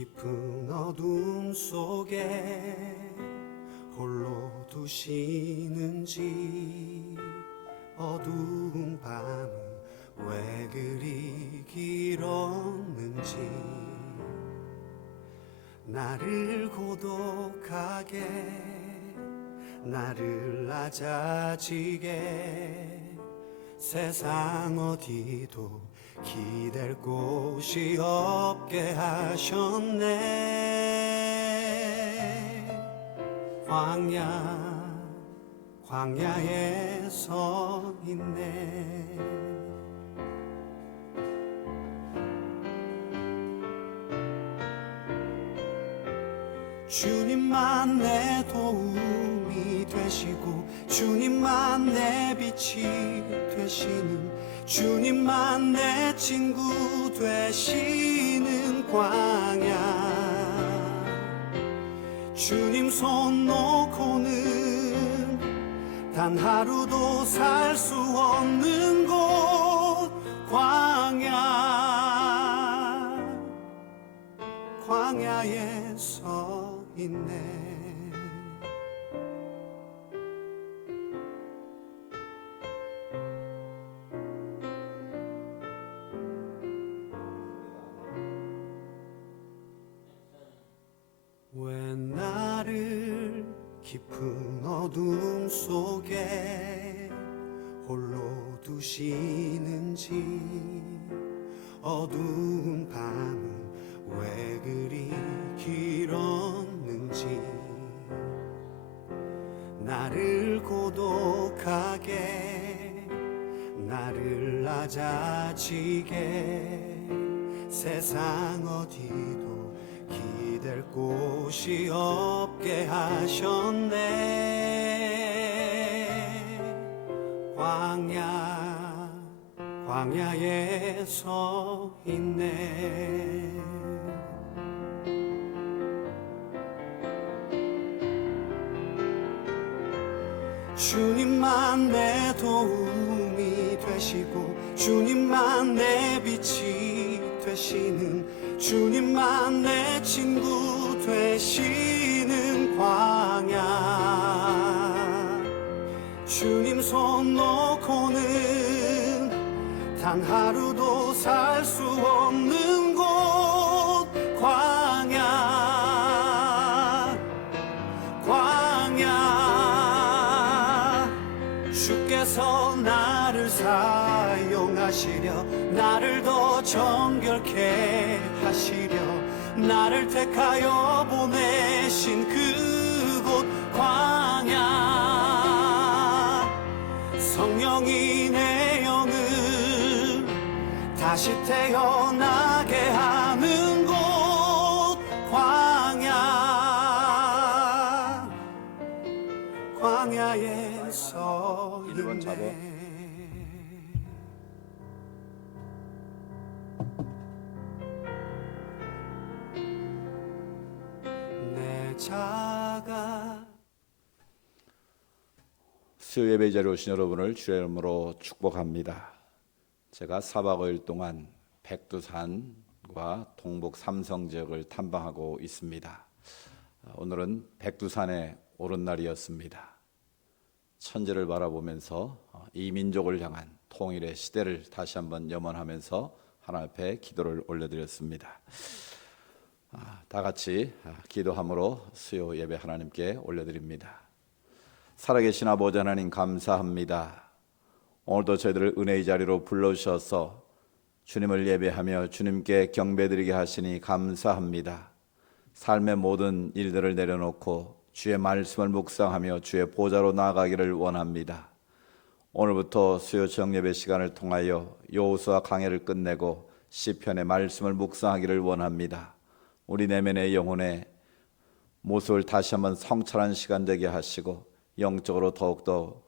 깊은 어둠 속에 홀로 두시는지, 어두운 밤은 왜 그리 길었는지, 나를 고독하게, 나를 낮아지게, 세상 어디도 기댈 곳이 없게 하셨네. 광야에 서 있네. 주님만 내 도움이 되시고, 주님만 내 빛이 되시는, 주님만 내 친구 되시는 광야. 주님 손 놓고는 단 하루도 살 수 없는 곳, 광야에 서 있네. 왜 나를 깊은 어둠 속에 홀로 두시는지, 어두운 밤은 왜 그리 길었는지, 나를 고독하게, 나를 낮아지게, 세상 어디도 기댈 곳이 없게 하셨네. 광야에 서 있네. 주님만 내 도움이 되시고, 주님만 내 빛이 되시는, 주님만 내 친구 되시는 광야. 주님 손 놓고는 단 하루도 살 수 없는 곳, 광야. 주께서 나를 사용하시려, 나를 더 정결케 하시려, 나를 택하여 보내신 그곳 광야. 성령이 내 영을 다시 태어나게 하는 곳, 광야에 서 있네. 내 자가. 수요 예배 자리에 오신 여러분을 주의 이름으로 축복합니다. 제가 4박 5일 동안 백두산과 동북 삼성 지역을 탐방하고 있습니다. 오늘은 백두산에 오른 날이었습니다. 천지를 바라보면서 이 민족을 향한 통일의 시대를 다시 한번 염원하면서 하나님 앞에 기도를 올려드렸습니다. 다 같이 기도함으로 수요 예배 하나님께 올려드립니다. 살아계신 아버지 하나님, 감사합니다. 오늘도 저희들을 은혜의 자리로 불러주셔서 주님을 예배하며 주님께 경배드리게 하시니 감사합니다. 삶의 모든 일들을 내려놓고 주의 말씀을 묵상하며 주의 보좌로 나아가기를 원합니다. 오늘부터 수요 정예배 시간을 통하여 여호수아 강해를 끝내고 시편의 말씀을 묵상하기를 원합니다. 우리 내면의 영혼의 모습을 다시 한번 성찰하는 시간 되게 하시고, 영적으로 더욱더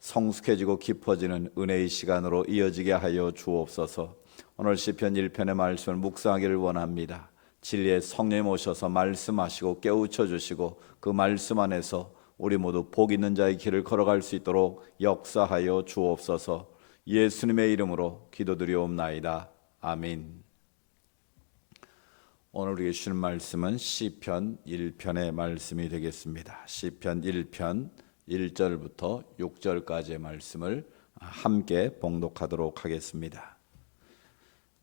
성숙해지고 깊어지는 은혜의 시간으로 이어지게 하여 주옵소서. 오늘 시편 1편의 말씀을 묵상하기를 원합니다. 진리의 성령님 오셔서 말씀하시고 깨우쳐 주시고, 그 말씀 안에서 우리 모두 복 있는 자의 길을 걸어갈 수 있도록 역사하여 주옵소서. 예수님의 이름으로 기도드리옵나이다. 아멘. 오늘 우리에게 주신 말씀은 시편 1편의 말씀이 되겠습니다. 시편 1편 1절부터 6절까지의 말씀을 함께 봉독하도록 하겠습니다.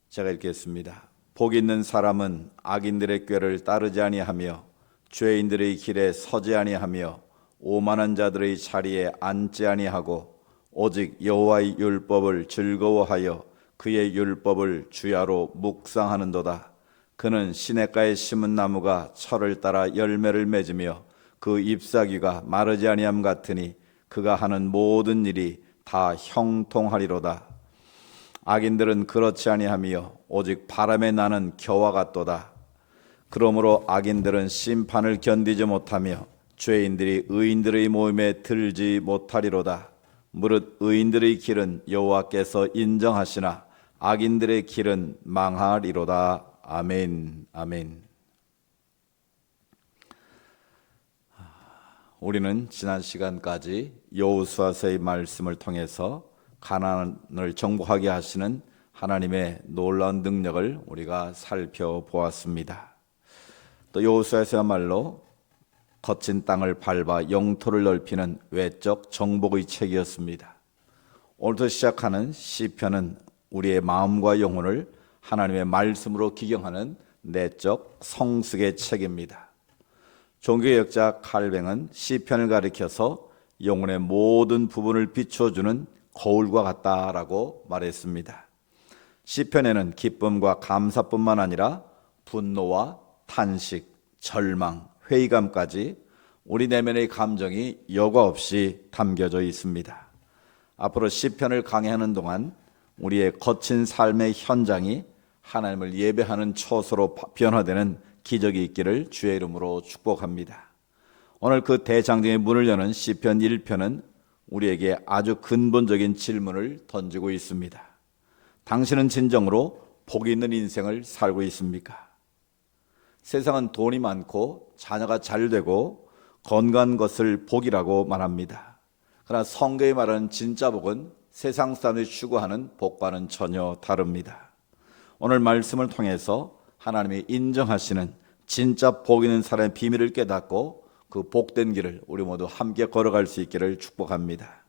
제가 읽겠습니다. 복 있는 사람은 악인들의 꾀를 따르지 아니하며 죄인들의 길에 서지 아니하며 오만한 자들의 자리에 앉지 아니하고 오직 여호와의 율법을 즐거워하여 그의 율법을 주야로 묵상하는도다. 그는 시냇가에 심은 나무가 철을 따라 열매를 맺으며 그 잎사귀가 마르지 아니함 같으니 그가 하는 모든 일이 다 형통하리로다. 악인들은 그렇지 아니하며 오직 바람에 나는 겨와 같도다. 그러므로 악인들은 심판을 견디지 못하며 죄인들이 의인들의 모임에 들지 못하리로다. 무릇 의인들의 길은 여호와께서 인정하시나 악인들의 길은 망하리로다. 아멘. 아멘. 우리는 지난 시간까지 여호수아서의 말씀을 통해서 가나안을 정복하게 하시는 하나님의 놀라운 능력을 우리가 살펴보았습니다. 또 여호수아서야말로 거친 땅을 밟아 영토를 넓히는 외적 정복의 책이었습니다. 오늘부터 시작하는 시편은 우리의 마음과 영혼을 하나님의 말씀으로 기경하는 내적 성숙의 책입니다. 종교역자 칼뱅은 시편을 가리켜서 영혼의 모든 부분을 비추어주는 거울과 같다라고 말했습니다. 시편에는 기쁨과 감사뿐만 아니라 분노와 탄식, 절망, 회의감까지 우리 내면의 감정이 여과 없이 담겨져 있습니다. 앞으로 시편을 강해하는 동안 우리의 거친 삶의 현장이 하나님을 예배하는 처소로 변화되는 기적이 있기를 주의 이름으로 축복합니다. 오늘 그 대장정의 문을 여는 시편 1편은 우리에게 아주 근본적인 질문을 던지고 있습니다. 당신은 진정으로 복 있는 인생을 살고 있습니까? 세상은 돈이 많고 자녀가 잘 되고 건강한 것을 복이라고 말합니다. 그러나 성경이 말하는 진짜 복은 세상 사람들이 추구하는 복과는 전혀 다릅니다. 오늘 말씀을 통해서 하나님이 인정하시는 진짜 복 있는 사람의 비밀을 깨닫고 그 복된 길을 우리 모두 함께 걸어갈 수 있기를 축복합니다.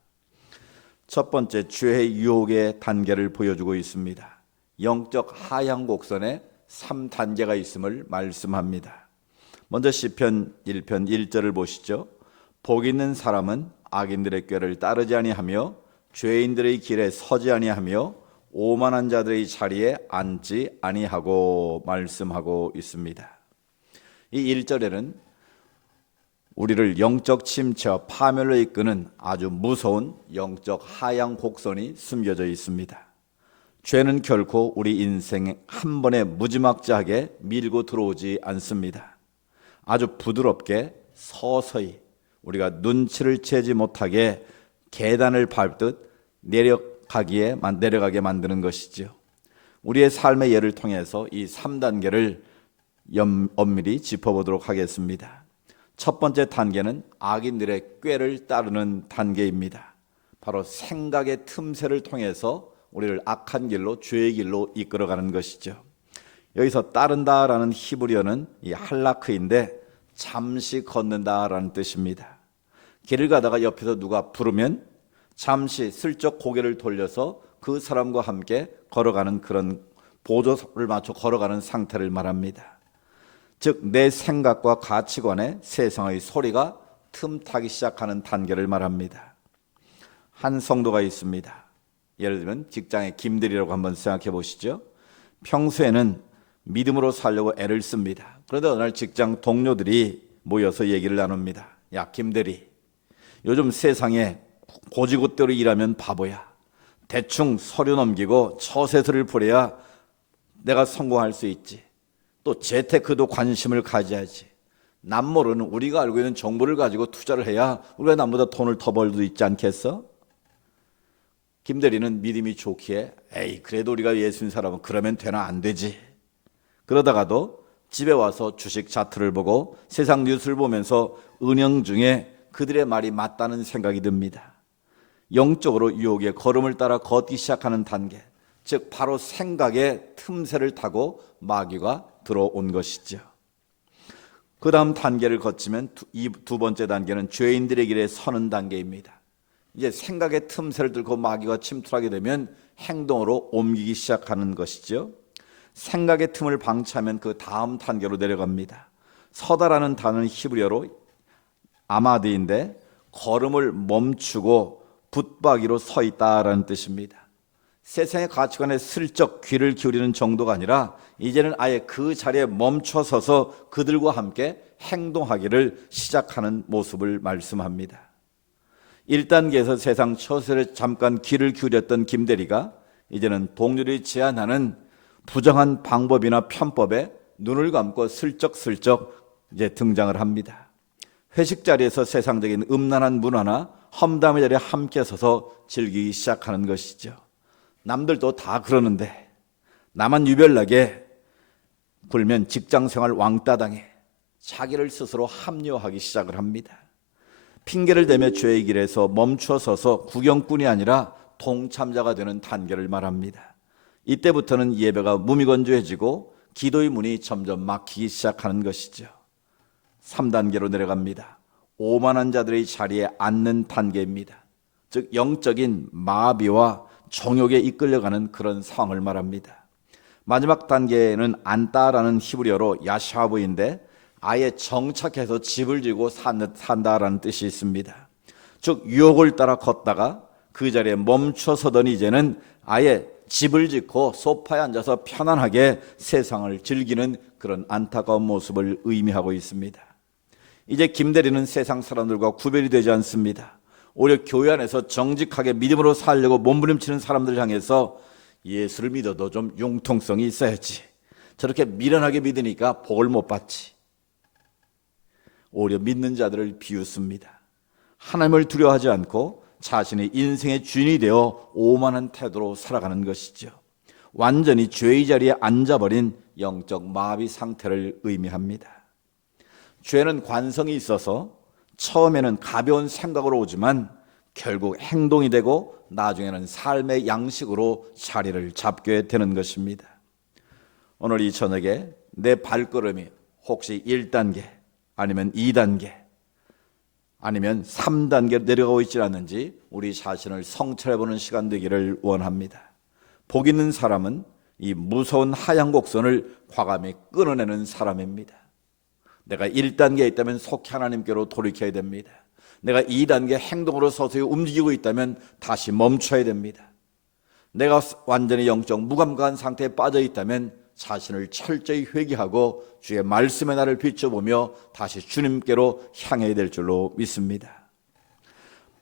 첫 번째, 죄의 유혹의 단계를 보여주고 있습니다. 영적 하향 곡선에 3단계가 있음을 말씀합니다. 먼저 시편 1편 1절을 보시죠. 복 있는 사람은 악인들의 꾀를 따르지 아니하며 죄인들의 길에 서지 아니하며 오만한 자들의 자리에 앉지 아니하고 말씀하고 있습니다. 이 1절에는 우리를 영적 침체와 파멸로 이끄는 아주 무서운 영적 하향 곡선이 숨겨져 있습니다. 죄는 결코 우리 인생에 한 번에 무지막지하게 밀고 들어오지 않습니다. 아주 부드럽게 서서히 우리가 눈치를 채지 못하게 계단을 밟듯 내려가게 만드는 것이지요. 우리의 삶의 예를 통해서 이 3단계를 엄밀히 짚어보도록 하겠습니다. 첫 번째 단계는 악인들의 꾀를 따르는 단계입니다. 바로 생각의 틈새를 통해서 우리를 악한 길로, 죄의 길로 이끌어가는 것이죠. 여기서 따른다라는 히브리어는 이 할라크인데 잠시 걷는다라는 뜻입니다. 길을 가다가 옆에서 누가 부르면 잠시 슬쩍 고개를 돌려서 그 사람과 함께 걸어가는 그런 보조를 맞춰 걸어가는 상태를 말합니다. 즉 내 생각과 가치관에 세상의 소리가 틈타기 시작하는 단계를 말합니다. 한 성도가 있습니다. 예를 들면 직장의 김대리라고 한번 생각해 보시죠. 평소에는 믿음으로 살려고 애를 씁니다. 그런데 어느 날 직장 동료들이 모여서 얘기를 나눕니다. 야, 김대리, 요즘 세상에 고지고대로 일하면 바보야. 대충 서류 넘기고 처세서를 부려야 내가 성공할 수 있지. 또 재테크도 관심을 가져야지. 남모르는 우리가 알고 있는 정보를 가지고 투자를 해야 우리가 남보다 돈을 더 벌 수 있지 않겠어? 김대리는 믿음이 좋기에 에이, 그래도 우리가 예수님 사람은 그러면 되나 안 되지. 그러다가도 집에 와서 주식 차트를 보고 세상 뉴스를 보면서 은영 중에 그들의 말이 맞다는 생각이 듭니다. 영적으로 유혹의 걸음을 따라 걷기 시작하는 단계, 즉 바로 생각의 틈새를 타고 마귀가 들어온 것이죠. 그 다음 단계를 거치면 이 두 번째 단계는 죄인들의 길에 서는 단계입니다. 이제 생각의 틈새를 뚫고 마귀가 침투하게 되면 행동으로 옮기기 시작하는 것이죠. 생각의 틈을 방치하면 그 다음 단계로 내려갑니다. 서다라는 단어는 히브리어로 아마드인데 걸음을 멈추고 붙박이로 서 있다라는 뜻입니다. 세상의 가치관에 슬쩍 귀를 기울이는 정도가 아니라 이제는 아예 그 자리에 멈춰서서 그들과 함께 행동하기를 시작하는 모습을 말씀합니다. 1단계에서 세상 처세에 잠깐 귀를 기울였던 김대리가 이제는 동료들이 제안하는 부정한 방법이나 편법에 눈을 감고 슬쩍슬쩍 이제 등장을 합니다. 회식 자리에서 세상적인 음란한 문화나 험담의 자리에 함께 서서 즐기기 시작하는 것이죠. 남들도 다 그러는데 나만 유별나게 굴면 직장생활 왕따 당해 자기를 스스로 합리화하기 시작을 합니다. 핑계를 대며 죄의 길에서 멈춰 서서 구경꾼이 아니라 동참자가 되는 단계를 말합니다. 이때부터는 예배가 무미건조해지고 기도의 문이 점점 막히기 시작하는 것이죠. 3단계로 내려갑니다. 오만한 자들의 자리에 앉는 단계입니다. 즉 영적인 마비와 정욕에 이끌려가는 그런 상황을 말합니다. 마지막 단계는 안따라는 히브리어로 야샤브인데 아예 정착해서 집을 지고 산다라는 뜻이 있습니다. 즉 유혹을 따라 걷다가 그 자리에 멈춰서더니 이제는 아예 집을 짓고 소파에 앉아서 편안하게 세상을 즐기는 그런 안타까운 모습을 의미하고 있습니다. 이제 김대리는 세상 사람들과 구별이 되지 않습니다. 오히려 교회 안에서 정직하게 믿음으로 살려고 몸부림치는 사람들을 향해서 예수를 믿어도 좀 융통성이 있어야지. 저렇게 미련하게 믿으니까 복을 못 받지. 오히려 믿는 자들을 비웃습니다. 하나님을 두려워하지 않고 자신의 인생의 주인이 되어 오만한 태도로 살아가는 것이죠. 완전히 죄의 자리에 앉아버린 영적 마비 상태를 의미합니다. 죄는 관성이 있어서 처음에는 가벼운 생각으로 오지만 결국 행동이 되고 나중에는 삶의 양식으로 자리를 잡게 되는 것입니다. 오늘 이 저녁에 내 발걸음이 혹시 1단계 아니면 2단계 아니면 3단계로 내려가고 있지 않는지 우리 자신을 성찰해보는 시간 되기를 원합니다. 복 있는 사람은 이 무서운 하얀 곡선을 과감히 끊어내는 사람입니다. 내가 1단계에 있다면 속히 하나님께로 돌이켜야 됩니다. 내가 2단계 행동으로 서서히 움직이고 있다면 다시 멈춰야 됩니다. 내가 완전히 영적 무감각한 상태에 빠져 있다면 자신을 철저히 회개하고 주의 말씀의 나를 비춰보며 다시 주님께로 향해야 될 줄로 믿습니다.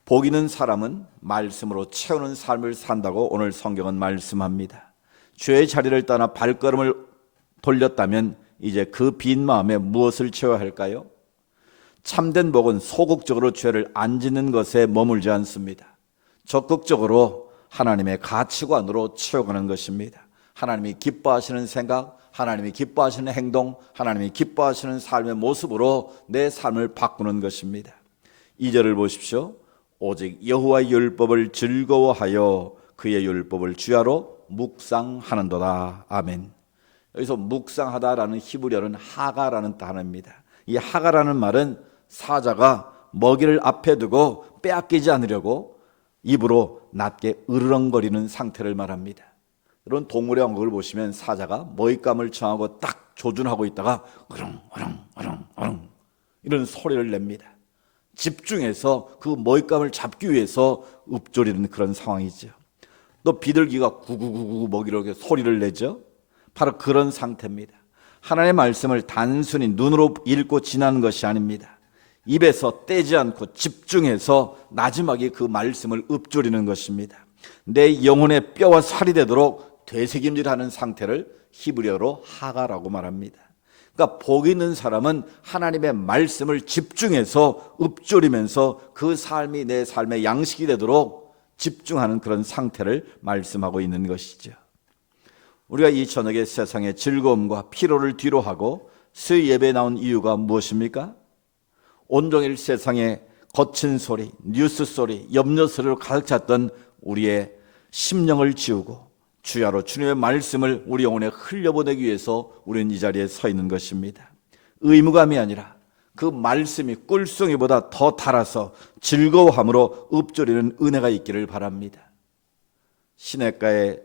복 있는 사람은 말씀으로 채우는 삶을 산다고 오늘 성경은 말씀합니다. 죄의 자리를 떠나 발걸음을 돌렸다면 이제 그 빈 마음에 무엇을 채워야 할까요? 참된 복은 소극적으로 죄를 안 짓는 것에 머물지 않습니다. 적극적으로 하나님의 가치관으로 채워가는 것입니다. 하나님이 기뻐하시는 생각, 하나님이 기뻐하시는 행동, 하나님이 기뻐하시는 삶의 모습으로 내 삶을 바꾸는 것입니다. 2절을 보십시오. 오직 여호와의 율법을 즐거워하여 그의 율법을 주야로 묵상하는도다. 아멘. 여기서 묵상하다라는 히브리어는 하가라는 단어입니다. 이 하가라는 말은 사자가 먹이를 앞에 두고 빼앗기지 않으려고 입으로 낮게 으르렁거리는 상태를 말합니다. 이런 동물의 왕국을 보시면 사자가 먹잇감을 정하고 딱 조준하고 있다가 으렁으렁 이런 소리를 냅니다. 집중해서 그 먹잇감을 잡기 위해서 읊조리는 그런 상황이죠. 또 비둘기가 구구구구 먹이로 이렇게 소리를 내죠. 바로 그런 상태입니다. 하나님의 말씀을 단순히 눈으로 읽고 지나는 것이 아닙니다. 입에서 떼지 않고 집중해서 나지막이 그 말씀을 읊조리는 것입니다. 내 영혼의 뼈와 살이 되도록 되새김질하는 상태를 히브리어로 하가라고 말합니다. 그러니까 복 있는 사람은 하나님의 말씀을 집중해서 읊조리면서 그 삶이 내 삶의 양식이 되도록 집중하는 그런 상태를 말씀하고 있는 것이죠. 우리가 이 저녁에 세상의 즐거움과 피로를 뒤로하고 수요 예배에 나온 이유가 무엇입니까? 온종일 세상의 거친 소리, 뉴스 소리, 염려 소리로 가득 찼던 우리의 심령을 지우고 주야로 주님의 말씀을 우리 영혼에 흘려보내기 위해서 우리는 이 자리에 서 있는 것입니다. 의무감이 아니라 그 말씀이 꿀송이보다 더 달아서 즐거워함으로 읊조리는 은혜가 있기를 바랍니다. 시냇가에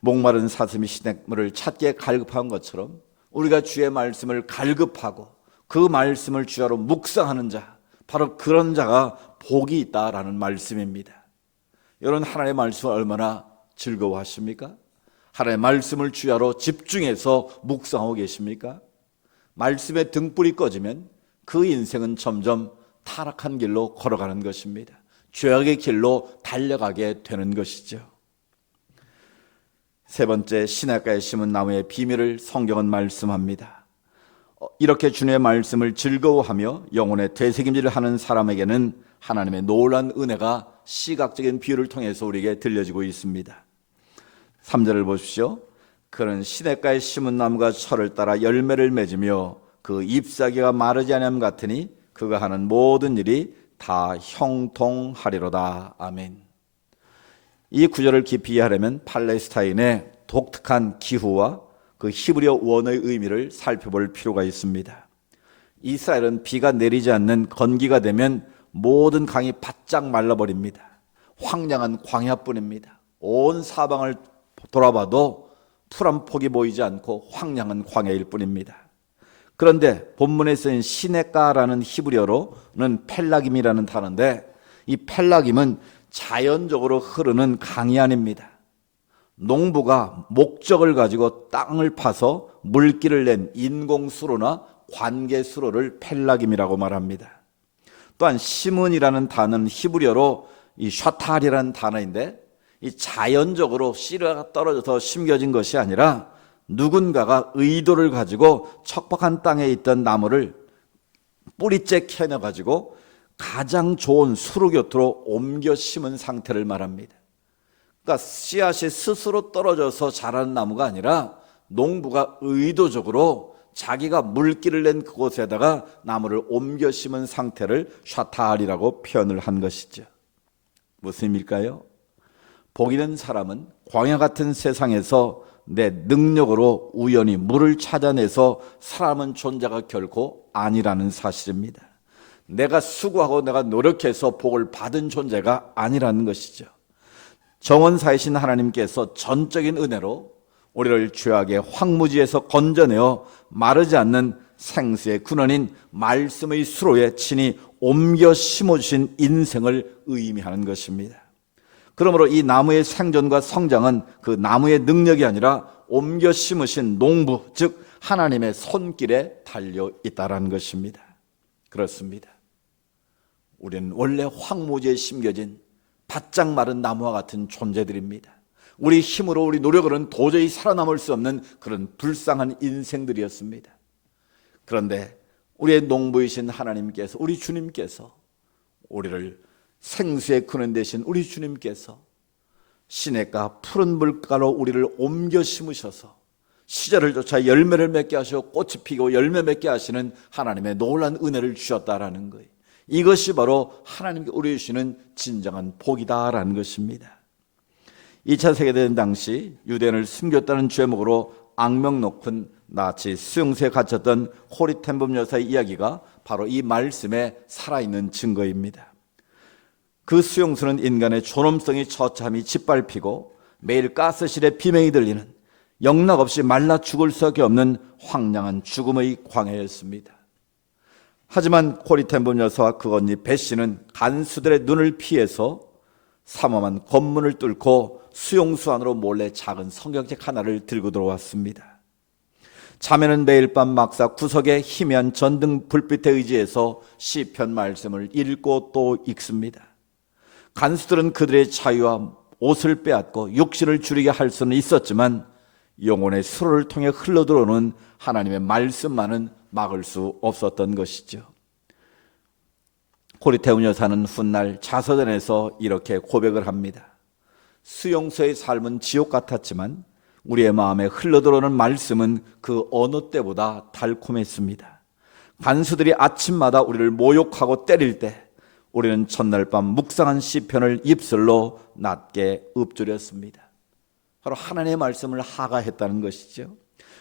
목마른 사슴이 시냇물을 찾기에 갈급한 것처럼 우리가 주의 말씀을 갈급하고 그 말씀을 주야로 묵상하는 자, 바로 그런 자가 복이 있다라는 말씀입니다. 여러분, 하나님의 말씀을 얼마나 즐거워하십니까? 하나님의 말씀을 주야로 집중해서 묵상하고 계십니까? 말씀의 등불이 꺼지면 그 인생은 점점 타락한 길로 걸어가는 것입니다. 죄악의 길로 달려가게 되는 것이죠. 세 번째, 시냇가에 심은 나무의 비밀을 성경은 말씀합니다. 이렇게 주님의 말씀을 즐거워하며 영혼의 되새김질을 하는 사람에게는 하나님의 놀라운 은혜가 시각적인 비유를 통해서 우리에게 들려지고 있습니다. 3절을 보십시오. 그는 시냇가에 심은 나무가 철을 따라 열매를 맺으며 그 잎사귀가 마르지 아니함 같으니 그가 하는 모든 일이 다 형통하리로다. 아멘. 이 구절을 깊이 이해하려면 팔레스타인의 독특한 기후와 그 히브리어 원어의 의미를 살펴볼 필요가 있습니다. 이스라엘은 비가 내리지 않는 건기가 되면 모든 강이 바짝 말라버립니다. 황량한 광야뿐입니다. 온 사방을 돌아봐도 풀 한 폭이 보이지 않고 황량한 광야일 뿐입니다. 그런데 본문에 쓰인 시냇가라는 히브리어로는 펠라김이라는 단어인데, 이 펠라김은 자연적으로 흐르는 강이 아닙니다. 농부가 목적을 가지고 땅을 파서 물기를 낸 인공수로나 관계수로를 펠라김이라고 말합니다. 또한 시문이라는 단어는 히브리어로 이 샤탈이라는 단어인데, 이 자연적으로 씨가 떨어져서 심겨진 것이 아니라 누군가가 의도를 가지고 척박한 땅에 있던 나무를 뿌리째 캐내 가지고 가장 좋은 수로 곁으로 옮겨 심은 상태를 말합니다. 그러니까 씨앗이 스스로 떨어져서 자라는 나무가 아니라 농부가 의도적으로 자기가 물기를 낸 그곳에다가 나무를 옮겨 심은 상태를 샤탈이라고 표현을 한 것이죠. 무슨 의미일까요? 복 있는 사람은 광야 같은 세상에서 내 능력으로 우연히 물을 찾아내서 살아남은 존재가 결코 아니라는 사실입니다. 내가 수고하고 내가 노력해서 복을 받은 존재가 아니라는 것이죠. 정원사이신 하나님께서 전적인 은혜로 우리를 죄악의 황무지에서 건져내어 마르지 않는 생수의 근원인 말씀의 수로에 친히 옮겨 심어주신 인생을 의미하는 것입니다. 그러므로 이 나무의 생존과 성장은 그 나무의 능력이 아니라 옮겨 심으신 농부, 즉 하나님의 손길에 달려 있다는 것입니다. 그렇습니다. 우리는 원래 황무지에 심겨진 바짝 마른 나무와 같은 존재들입니다. 우리 힘으로 우리 노력으로는 도저히 살아남을 수 없는 그런 불쌍한 인생들이었습니다. 그런데 우리의 농부이신 하나님께서, 우리 주님께서 우리를 생수의 근원 되신 우리 주님께서 시냇가 푸른 물가로 우리를 옮겨 심으셔서 시절을 쫓아 열매를 맺게 하시고 꽃이 피고 열매 맺게 하시는 하나님의 놀라운 은혜를 주셨다라는 거예요. 이것이 바로 하나님께 우리 주시는 진정한 복이다라는 것입니다. 2차 세계대전 당시 유대인을 숨겼다는 죄목으로 악명 높은 나치 수용소에 갇혔던 코리 텐범 여사의 이야기가 바로 이 말씀에 살아있는 증거입니다. 그 수용소는 인간의 존엄성이 처참히 짓밟히고 매일 가스실에 비명이 들리는 영락없이 말라 죽을 수밖에 없는 황량한 죽음의 광야였습니다. 하지만 코리 텐범 여사와 그 언니 배 씨는 간수들의 눈을 피해서 삼엄한 검문을 뚫고 수용소 안으로 몰래 작은 성경책 하나를 들고 들어왔습니다. 자매는 매일 밤 막사 구석에 희미한 전등 불빛에 의지해서 시편 말씀을 읽고 또 읽습니다. 간수들은 그들의 자유와 옷을 빼앗고 육신을 줄이게 할 수는 있었지만 영혼의 수로를 통해 흘러들어오는 하나님의 말씀만은 막을 수 없었던 것이죠. 코리테운 여사는 훗날 자서전에서 이렇게 고백을 합니다. 수용소의 삶은 지옥 같았지만 우리의 마음에 흘러들어오는 말씀은 그 어느 때보다 달콤했습니다. 간수들이 아침마다 우리를 모욕하고 때릴 때 우리는 첫날 밤 묵상한 시편을 입술로 낮게 읊조렸습니다. 바로 하나님의 말씀을 하가했다는 것이죠.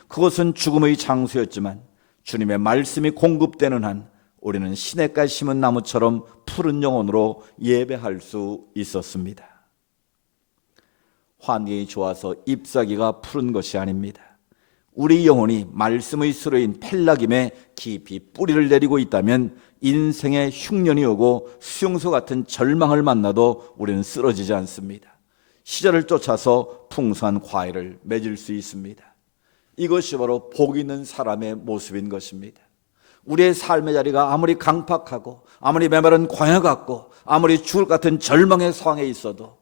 그것은 죽음의 장소였지만 주님의 말씀이 공급되는 한 우리는 시냇가에 심은 나무처럼 푸른 영혼으로 예배할 수 있었습니다. 환경이 좋아서 잎사귀가 푸른 것이 아닙니다. 우리 영혼이 말씀의 수로인 펠라김에 깊이 뿌리를 내리고 있다면 인생의 흉년이 오고 수용소 같은 절망을 만나도 우리는 쓰러지지 않습니다. 시절을 쫓아서 풍성한 과일을 맺을 수 있습니다. 이것이 바로 복 있는 사람의 모습인 것입니다. 우리의 삶의 자리가 아무리 강팍하고 아무리 메마른 광야 같고 아무리 죽을 것 같은 절망의 상황에 있어도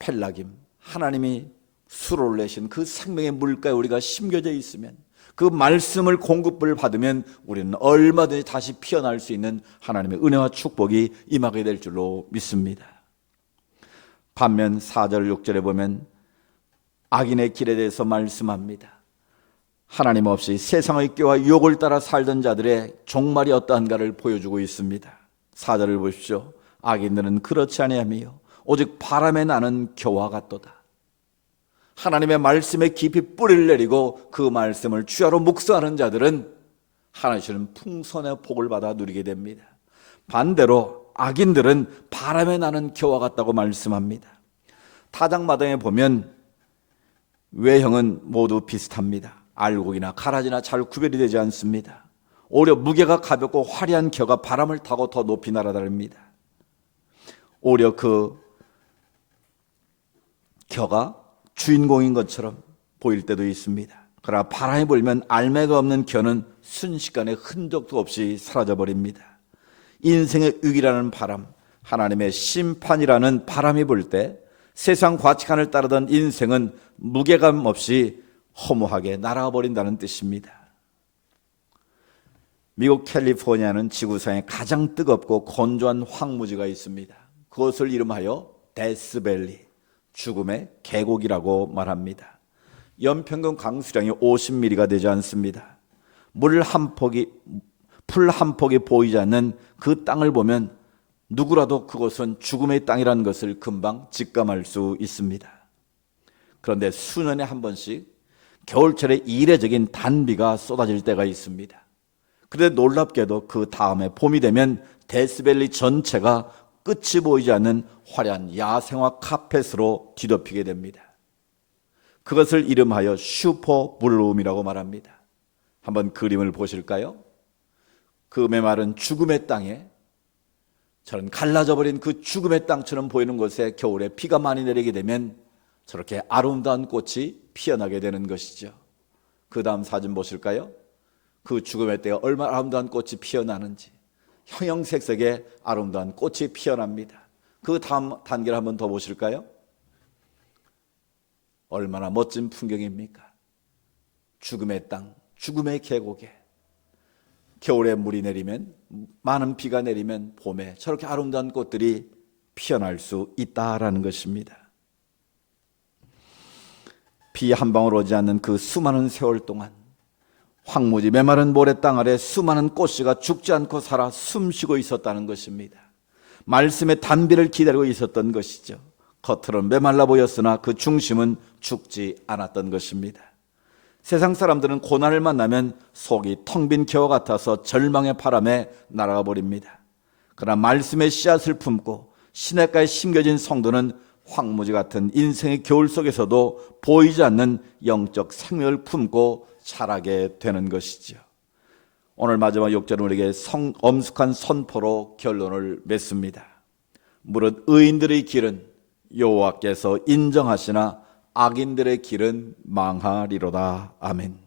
펠라김, 하나님이 수로를 내신 그 생명의 물가에 우리가 심겨져 있으면, 그 말씀을 공급을 받으면 우리는 얼마든지 다시 피어날 수 있는 하나님의 은혜와 축복이 임하게 될 줄로 믿습니다. 반면 4절 6절에 보면 악인의 길에 대해서 말씀합니다. 하나님 없이 세상의 꾀와 유혹을 따라 살던 자들의 종말이 어떠한가를 보여주고 있습니다. 4절을 보십시오. 악인들은 그렇지 아니하며 오직 바람에 나는 겨와 같도다. 하나님의 말씀에 깊이 뿌리를 내리고 그 말씀을 주야로 묵상하는 자들은 하나님 주시는 풍성의 복을 받아 누리게 됩니다. 반대로 악인들은 바람에 나는 겨와 같다고 말씀합니다. 타작마당에 보면 외형은 모두 비슷합니다. 알곡이나 가라지나 잘 구별이 되지 않습니다. 오히려 무게가 가볍고 화려한 겨가 바람을 타고 더 높이 날아다닙니다. 오히려 그 겨가 주인공인 것처럼 보일 때도 있습니다. 그러나 바람이 불면 알매가 없는 겨는 순식간에 흔적도 없이 사라져버립니다. 인생의 위기라는 바람, 하나님의 심판이라는 바람이 불 때 세상 가치관을 따르던 인생은 무게감 없이 허무하게 날아버린다는 뜻입니다. 미국 캘리포니아는 지구상에 가장 뜨겁고 건조한 황무지가 있습니다. 그것을 이름하여 데스밸리, 죽음의 계곡이라고 말합니다. 연평균 강수량이 50mm가 되지 않습니다. 풀 한 폭이 보이지 않는 그 땅을 보면 누구라도 그것은 죽음의 땅이라는 것을 금방 직감할 수 있습니다. 그런데 수년에 한 번씩 겨울철에 이례적인 단비가 쏟아질 때가 있습니다. 그런데 놀랍게도 그 다음에 봄이 되면 데스밸리 전체가 끝이 보이지 않는 화려한 야생화 카펫으로 뒤덮이게 됩니다. 그것을 이름하여 슈퍼 블룸이라고 말합니다. 한번 그림을 보실까요? 그 메마른 죽음의 땅에 저런 갈라져버린 그 죽음의 땅처럼 보이는 곳에 겨울에 비가 많이 내리게 되면 저렇게 아름다운 꽃이 피어나게 되는 것이죠. 그 다음 사진 보실까요? 그 죽음의 때에 얼마나 아름다운 꽃이 피어나는지, 형형색색의 아름다운 꽃이 피어납니다. 그 다음 단계를 한번 더 보실까요? 얼마나 멋진 풍경입니까? 죽음의 땅, 죽음의 계곡에 겨울에 물이 내리면, 많은 비가 내리면 봄에 저렇게 아름다운 꽃들이 피어날 수 있다라는 것입니다. 비 한 방울 오지 않는 그 수많은 세월 동안 황무지 메마른 모래 땅 아래 수많은 꽃씨가 죽지 않고 살아 숨쉬고 있었다는 것입니다. 말씀의 단비를 기다리고 있었던 것이죠. 겉으로는 메말라 보였으나 그 중심은 죽지 않았던 것입니다. 세상 사람들은 고난을 만나면 속이 텅 빈 겨와 같아서 절망의 바람에 날아가 버립니다. 그러나 말씀의 씨앗을 품고 시냇가에 심겨진 성도는 황무지 같은 인생의 겨울 속에서도 보이지 않는 영적 생명을 품고 자라게 되는 것이죠. 오늘 마지막 6절은 우리에게 엄숙한 선포로 결론을 맺습니다. 무릇 의인들의 길은 여호와께서 인정하시나 악인들의 길은 망하리로다. 아멘.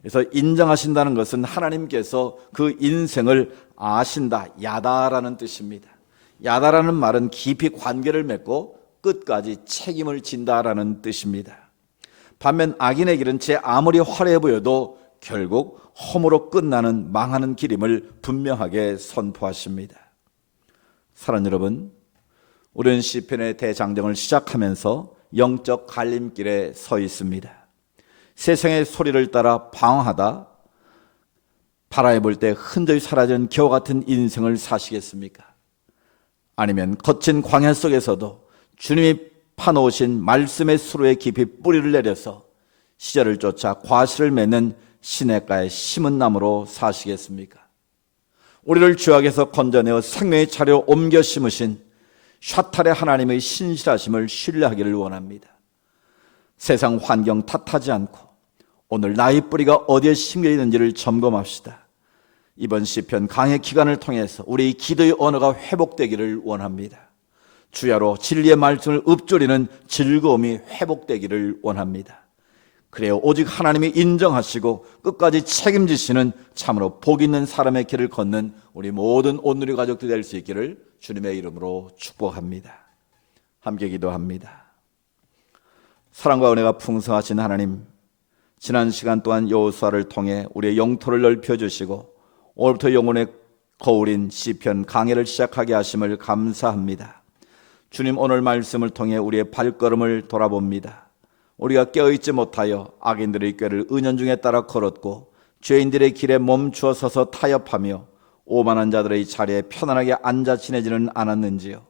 그래서 인정하신다는 것은 하나님께서 그 인생을 아신다, 야다라는 뜻입니다. 야다라는 말은 깊이 관계를 맺고 끝까지 책임을 진다라는 뜻입니다. 반면 악인의 길은 제 아무리 화려해 보여도 결국 험으로 끝나는 망하는 길임을 분명하게 선포하십니다. 사랑하는 여러분, 우리는 시편의 대장정을 시작하면서 영적 갈림길에 서 있습니다. 세상의 소리를 따라 방황하다 바라해 볼 때 흔적이 사라지는 겨와 같은 인생을 사시겠습니까? 아니면 거친 광야 속에서도 주님이 파놓으신 말씀의 수로에 깊이 뿌리를 내려서 시절을 쫓아 과실을 맺는 시냇가에 심은 나무로 사시겠습니까? 우리를 죄악에서 건져내어 생명의 자리로 옮겨 심으신 샤탈의 하나님의 신실하심을 신뢰하기를 원합니다. 세상 환경 탓하지 않고 오늘 나의 뿌리가 어디에 심겨 있는지를 점검합시다. 이번 시편 강해 기간을 통해서 우리 기도의 언어가 회복되기를 원합니다. 주야로 진리의 말씀을 읊조리는 즐거움이 회복되기를 원합니다. 그래요, 오직 하나님이 인정하시고 끝까지 책임지시는 참으로 복 있는 사람의 길을 걷는 우리 모든 온누리 가족들이 될 수 있기를 주님의 이름으로 축복합니다. 함께 기도합니다. 사랑과 은혜가 풍성하신 하나님, 지난 시간 동안 여호수아를 통해 우리의 영토를 넓혀주시고 오늘부터 영혼의 거울인 시편 강해를 시작하게 하심을 감사합니다. 주님, 오늘 말씀을 통해 우리의 발걸음을 돌아봅니다. 우리가 깨어있지 못하여 악인들의 꾀를 은연중에 따라 걸었고 죄인들의 길에 멈추어 서서 타협하며 오만한 자들의 자리에 편안하게 앉아 지내지는 않았는지요.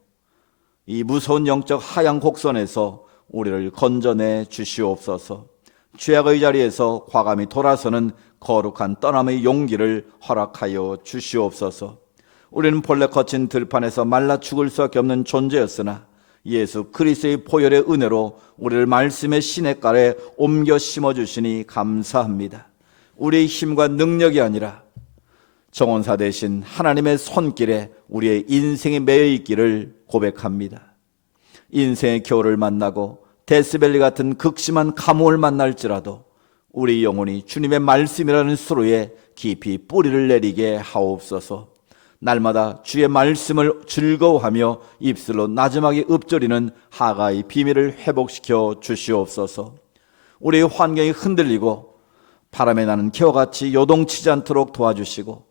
이 무서운 영적 하향 곡선에서 우리를 건져내 주시옵소서. 죄악의 자리에서 과감히 돌아서는 거룩한 떠남의 용기를 허락하여 주시옵소서. 우리는 본래 거친 들판에서 말라 죽을 수밖에 없는 존재였으나 예수 그리스도의 보혈의 은혜로 우리를 말씀의 시냇가에 옮겨 심어주시니 감사합니다. 우리의 힘과 능력이 아니라 정원사 되신 하나님의 손길에 우리의 인생이 매여 있기를 고백합니다. 인생의 겨울을 만나고 데스밸리 같은 극심한 가뭄을 만날지라도 우리 영혼이 주님의 말씀이라는 수로에 깊이 뿌리를 내리게 하옵소서. 날마다 주의 말씀을 즐거워하며 입술로 나지막이 읊조리는 하가의 비밀을 회복시켜 주시옵소서. 우리의 환경이 흔들리고 바람에 나는 개와같이 요동치지 않도록 도와주시고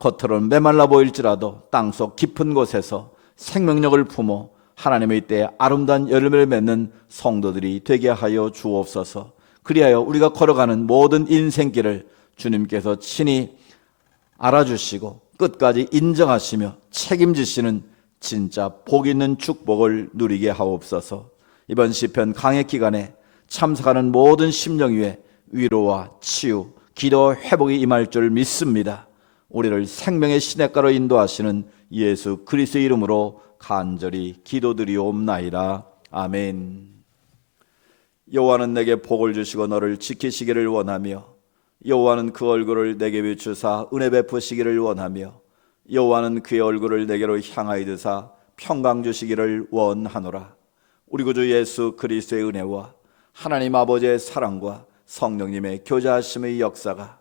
겉으로는 메말라 보일지라도 땅속 깊은 곳에서 생명력을 품어 하나님의 때에 아름다운 열매를 맺는 성도들이 되게 하여 주옵소서. 그리하여 우리가 걸어가는 모든 인생길을 주님께서 친히 알아주시고 끝까지 인정하시며 책임지시는 진짜 복 있는 축복을 누리게 하옵소서. 이번 시편 강해 기간에 참석하는 모든 심령 위에 위로와 치유, 기도와 회복이 임할 줄 믿습니다. 우리를 생명의 시냇가로 인도하시는 예수 그리스도의 이름으로 간절히 기도드리옵나이다. 아멘. 여호와는 내게 복을 주시고 너를 지키시기를 원하며 여호와는 그 얼굴을 내게 비추사 은혜 베푸시기를 원하며 여호와는 그의 얼굴을 내게로 향하여 드사 평강 주시기를 원하노라. 우리 구주 예수 그리스도의 은혜와 하나님 아버지의 사랑과 성령님의 교제하심의 역사가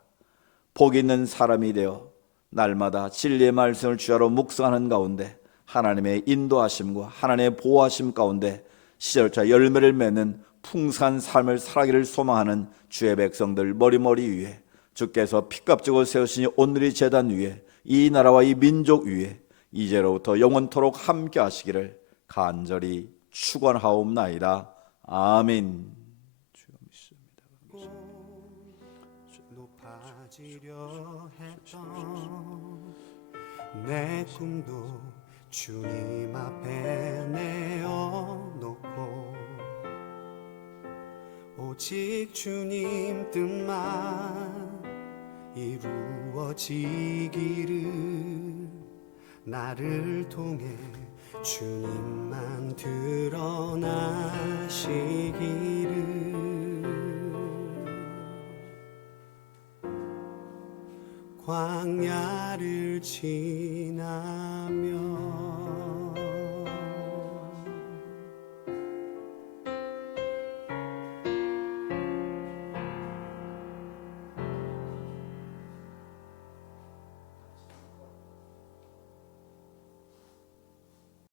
복 있는 사람이 되어 날마다 진리의 말씀을 주야로 묵상하는 가운데 하나님의 인도하심과 하나님의 보호하심 가운데 시절차 열매를 맺는 풍성한 삶을 살아기를 소망하는 주의 백성들 머리머리 위에 주께서 피값주고 세우시니 오늘의 제단 위에 이 나라와 이 민족 위에 이제로부터 영원토록 함께 하시기를 간절히 축원하옵나이다. 아멘. 높아지려 했던 내 꿈도 주님 앞에 내어놓고 오직 주님 뜻만 이루어지기를 나를 통해 주님만 드러나시기를 광야를 지나며